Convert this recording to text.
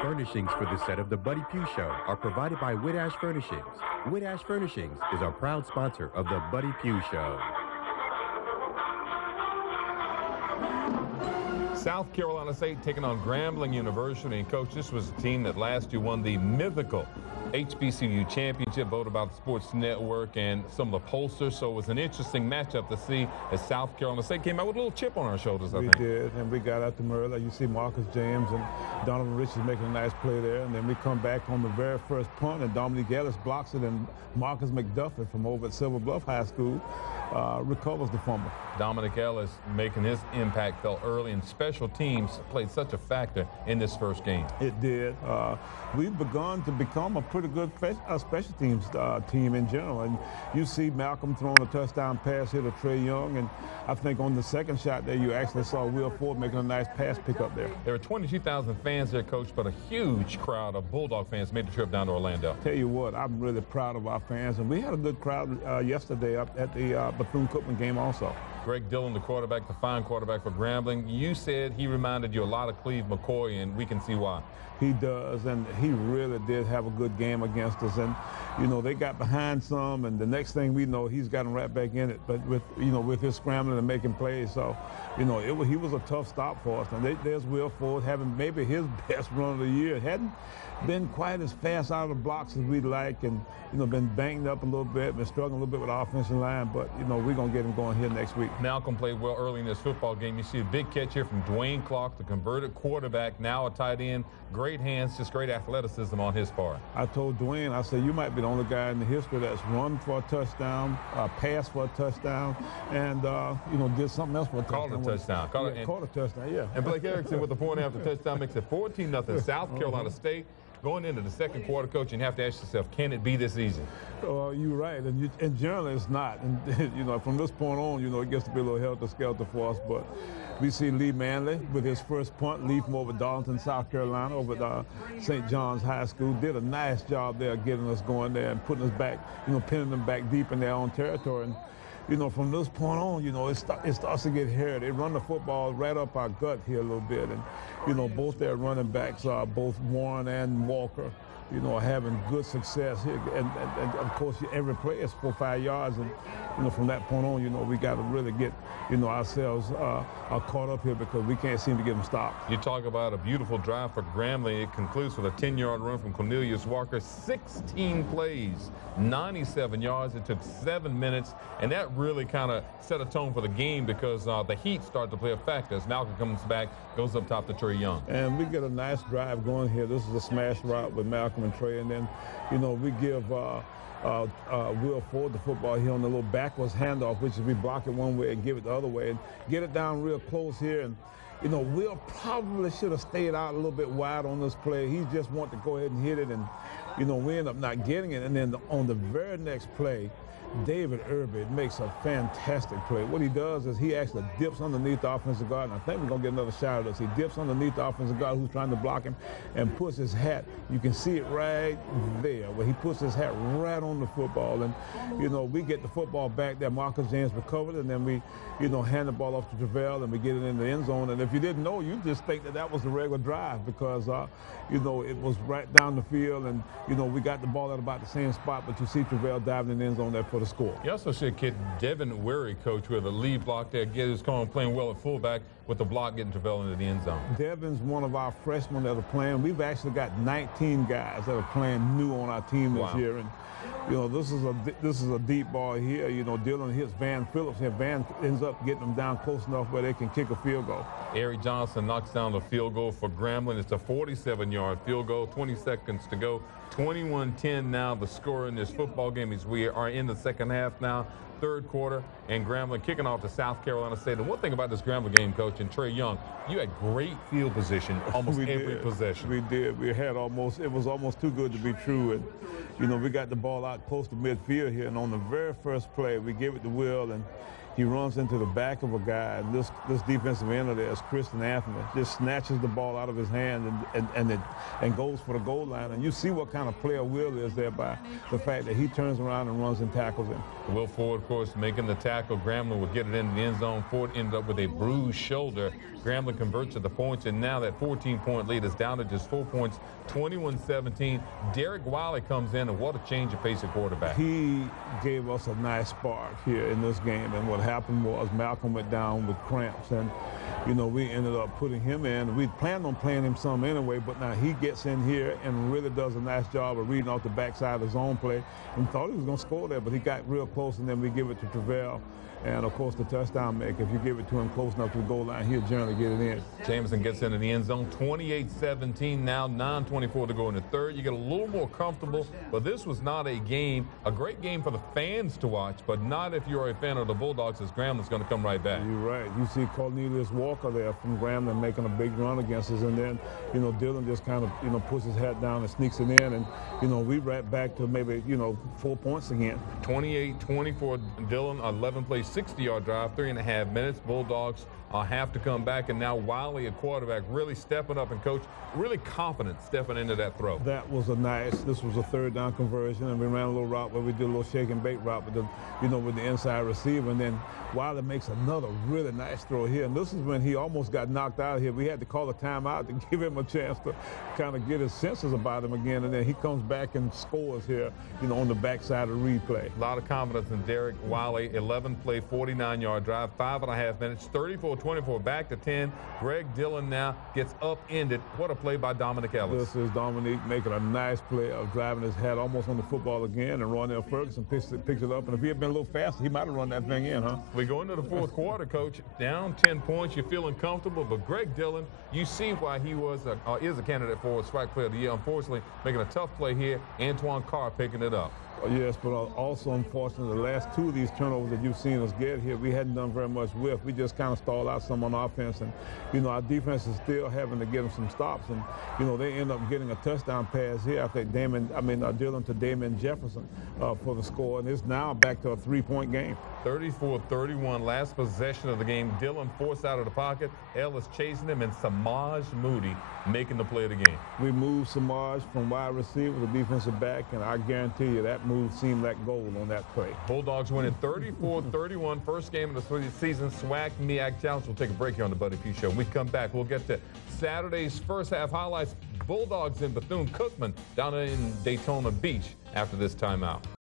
Furnishings for the set of the Buddy Pough Show are provided by Whitash Furnishings. Whitash Furnishings is a proud sponsor of the Buddy Pough Show. South Carolina State taking on Grambling University. And, Coach, this was a team that last year won the mythical HBCU championship, voted by the Sports Network and some of the pollsters. So it was an interesting matchup to see as South Carolina State came out with a little chip on our shoulders, I think. We did, and we got out the early. You see Marcus James and Donovan Richards making a nice play there. And then we come back on the very first punt, and Dominique Ellis blocks it, and Marcus McDuffie from over at Silver Bluff High School recovers the fumble. Dominic Ellis making his impact felt early, and special teams played such a factor in this first game. It did. We've begun to become a pretty good special teams team in general. And you see Malcolm throwing a touchdown pass here to Trey Young, and I think on the second shot there you actually saw Will Ford making a nice pass pickup there. There were 22,000 fans there, Coach, but a huge crowd of Bulldog fans made the trip down to Orlando. Tell you what, I'm really proud of our fans, and we had a good crowd yesterday up at the Bethune-Cookman game also. Greg Dillon, the quarterback, the fine quarterback for Grambling. You said he reminded you a lot of Cleve McCoy, and we can see why. He does, and he really did have a good game against us. And, you know, they got behind some, and the next thing we know, he's gotten right back in it. But with his scrambling and making plays, so, he was a tough stop for us. And there's Will Ford having maybe his best run of the year. It hadn't been quite as fast out of the blocks as we'd like, and, been banged up a little bit, been struggling a little bit with the offensive line, but, we're going to get him going here next week. Malcolm played well early in this football game. You see a big catch here from Dwayne Clark, the converted quarterback, now a tight end. Great hands, just great athleticism on his part. I told Dwayne, I said, you might be the only guy in the history that's run for a touchdown, passed for a touchdown, and, did something else for a touchdown. Called a touchdown. Called a touchdown, yeah. And Blake Erickson with the point after touchdown makes it 14-0 South Carolina State. Going into the second quarter, Coach, you have to ask yourself, can it be this easy? You're right, and generally it's not. And, from this point on, it gets to be a little helter-skelter for us. But we see Lee Manley with his first punt, lead from over Darlington, South Carolina, over at St. John's High School. Did a nice job there getting us going there and putting us back, pinning them back deep in their own territory. And, from this point on, it starts to get hairy. They run the football right up our gut here a little bit. And, both their running backs, both Warren and Walker, are having good success here. And of course, every play is 4 or 5 yards. And, from that point on, we got to really get, ourselves caught up here because we can't seem to get them stopped. You talk about a beautiful drive for Grambling. It concludes with a 10-yard run from Cornelius Walker. 16 plays, 97 yards. It took 7 minutes, and that really kind of set a tone for the game because the heat started to play a factor as Malcolm comes back, goes up top to Trey Young. And we get a nice drive going here. This is a smash route with Malcolm and Trey, and then, we give Will Ford the football here on the little backwards handoff, which is we block it one way and give it the other way, and get it down real close here. And, Will probably should have stayed out a little bit wide on this play. He just wanted to go ahead and hit it, and, we end up not getting it. And then on the very next play, David Irby makes a fantastic play. What he does is he actually dips underneath the offensive guard, and I think we're going to get another shot at this. He dips underneath the offensive guard who's trying to block him and puts his hat. You can see it right there where he puts his hat right on the football. And, we get the football back there. Marcus James recovered, and then we, hand the ball off to Travell, and we get it in the end zone. And if you didn't know, you just think that was the regular drive because, it was right down the field, and, we got the ball at about the same spot, but you see Travell diving in the end zone there for the score. You also see a kid, Devin Weary, Coach, with a lead block there. Get his corner playing well at fullback with the block getting Travell into the end zone. Devin's one of our freshmen that are playing. We've actually got 19 guys that are playing new on our team this year. And, this is a deep ball here. Dillon hits Van Phillips, and Van ends up getting them down close enough where they can kick a field goal. Eric Johnson knocks down the field goal for Grambling. It's a 47-yard field goal, 20 seconds to go. 21-10 now the score in this football game as we are in the second half now, third quarter, and Grambling kicking off to South Carolina State. And one thing about this Grambling game, Coach, and Trey Young, you had great field position almost every possession. We did. We had it was almost too good to be true. And, we got the ball out close to midfield here, and on the very first play, we gave it to Will, and, he runs into the back of a guy, and this defensive end of theirs, Christian Anthony, just snatches the ball out of his hand and goes for the goal line. And you see what kind of player Will is there by the fact that he turns around and runs and tackles him. Will Ford, of course, making the tackle. Grambling would get it into the end zone. Ford ended up with a bruised shoulder. Grambling converts to the points, and now that 14-point lead is down to just 4 points, 21-17. Derek Wiley comes in, and what a change of pace at quarterback. He gave us a nice spark here in this game, and what happened was Malcolm went down with cramps, and we ended up putting him in. We planned on playing him some anyway, but now he gets in here and really does a nice job of reading off the backside of the zone play, and thought he was going to score there, but he got real close, and then we give it to Travell. And, of course, the touchdown maker, if you give it to him close enough to the goal line, he'll generally get it in. Jameson gets into the end zone, 28-17 now, 9:24 to go in the third. You get a little more comfortable, but this was not a great game for the fans to watch, but not if you're a fan of the Bulldogs, as Grambling's going to come right back. You're right. You see Cornelius Walker there from Grambling making a big run against us, and then, Dylan just kind of, puts his hat down and sneaks it in, and, we right back to maybe, 4 points again. 28-24, Dylan, 11 plays, 60-yard drive, 3.5 minutes. Bulldogs have to come back, and now Wiley, a quarterback, really stepping up, and coach really confident stepping into that throw. That was this was a third down conversion, and we ran a little route where we did a little shake and bake route with the inside receiver, and then Wiley makes another really nice throw here, and this is when he almost got knocked out of here. We had to call a timeout to give him a chance to kind of get his senses about him again, and then he comes back and scores here, on the backside of the replay. A lot of confidence in Derek Wiley. 11-play, 49-yard drive, 5.5 minutes, 34-24, back to 10. Greg Dillon now gets upended. What a play by Dominic Ellis. This is Dominique making a nice play of driving his head almost on the football again, and Ronell Ferguson picks it up, and if he had been a little faster, he might have run that thing in, huh? We go into the fourth quarter, Coach. Down 10 points, you're feeling comfortable, but Greg Dillon, you see why he is a candidate for SWAC Player of the Year. Unfortunately, making a tough play here. Antoine Carr picking it up. Yes, but also, unfortunately, the last two of these turnovers that you've seen us get here, we hadn't done very much with. We just kind of stalled out some on offense, and, our defense is still having to get them some stops, and, they end up getting a touchdown pass here. I think Dillon to Damon Jefferson for the score, and it's now back to a 3-point game. 34-31, last possession of the game. Dillon forced out of the pocket. Ellis chasing him, and Samaj Moody making the play of the game. We moved Samaj from wide receiver to defensive back, and I guarantee you that move seemed like gold on that play. Bulldogs winning 34-31, first game of the season. SWAC MEAC Challenge. We'll take a break here on the Buddy Pough Show. We come back, we'll get to Saturday's first half highlights. Bulldogs in Bethune-Cookman down in Daytona Beach after this timeout.